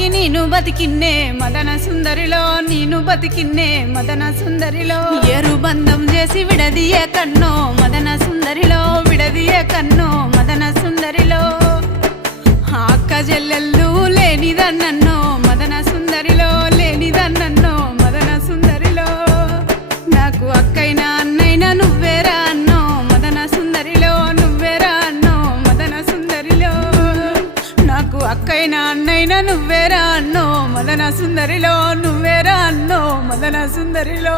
కలిగి నేను బతికిన్నే మదన సుందరిలో నేను బతికిన్నే మదన సుందరిలో ఎరు బంధం చేసి విడదీయ కన్నో మదన సుందరిలో విడదీయ కన్నో మదన సుందరిలో అక్క చెల్లెళ్ళు లేనిదన్నో మదన సుందరిలో లేనిదన్నో మదన సుందరిలో నాకు అక్కైనా అన్నైనా నువ్వేరా అన్నో మదన సుందరిలో నువ్వేరా అన్నో మదన సుందరిలో నాకు అక్కైనా అన్నైనా నువ్వేరా అన్నో మదన సుందరిలో నువ్వేరా అన్నో మదన సుందరిలో